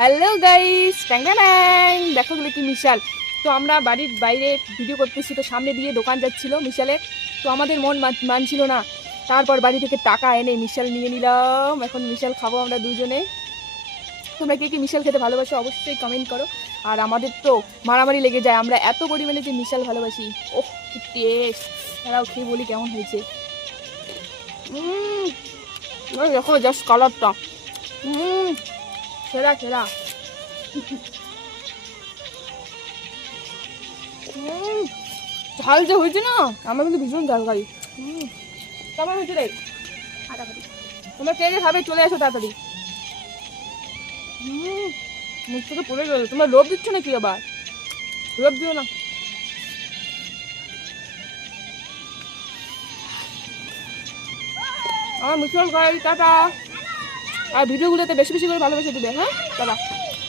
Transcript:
Hello guys, ট্যাং ট্যাং, দেখো গুলো কি মিশাল। তো আমরা বাড়ির বাইরে ভিডিও করতেছি, তো সামনে দিয়ে দোকান যাচ্ছিল মিশালে। তো আমাদের মন মানছিল না, তারপর বাড়ি থেকে টাকা এনে মিশাল নিয়ে নিলাম। এখন মিশাল খাবো আমরা দুজনে। তোমরা কে কি মিশাল খেতে ভালোবাসো অবশ্যই কমেন্ট করো। আর আমাদের তো মারামারি লেগে যায়, আমরা এত পরিমাণে যে মিশাল ভালোবাসি। ওহ কি টেস্ট, তারাও খেয়ে বলি কেমন হয়েছে। দেখো জাস্ট কালারটা, সেরা সেরা। ঝাল যে হয়েছে না, আমার কিন্তু ভীষণ ঝাল খাই। কেমন হয়েছে রে? ফাটাফাটি। তোমরা কে কে খাবে চলে আসো তাড়াতাড়ি। মুখ থেকে পড়ে গেল। তোমরা লোভ দিচ্ছ নাকি আবার? লোভ দিও না। আমার মিশন খাই, টাটা। আর ভিডিওগুলোতে বেশি বেশি করে ভালোবেসে দিবে, হ্যাঁ টাটা।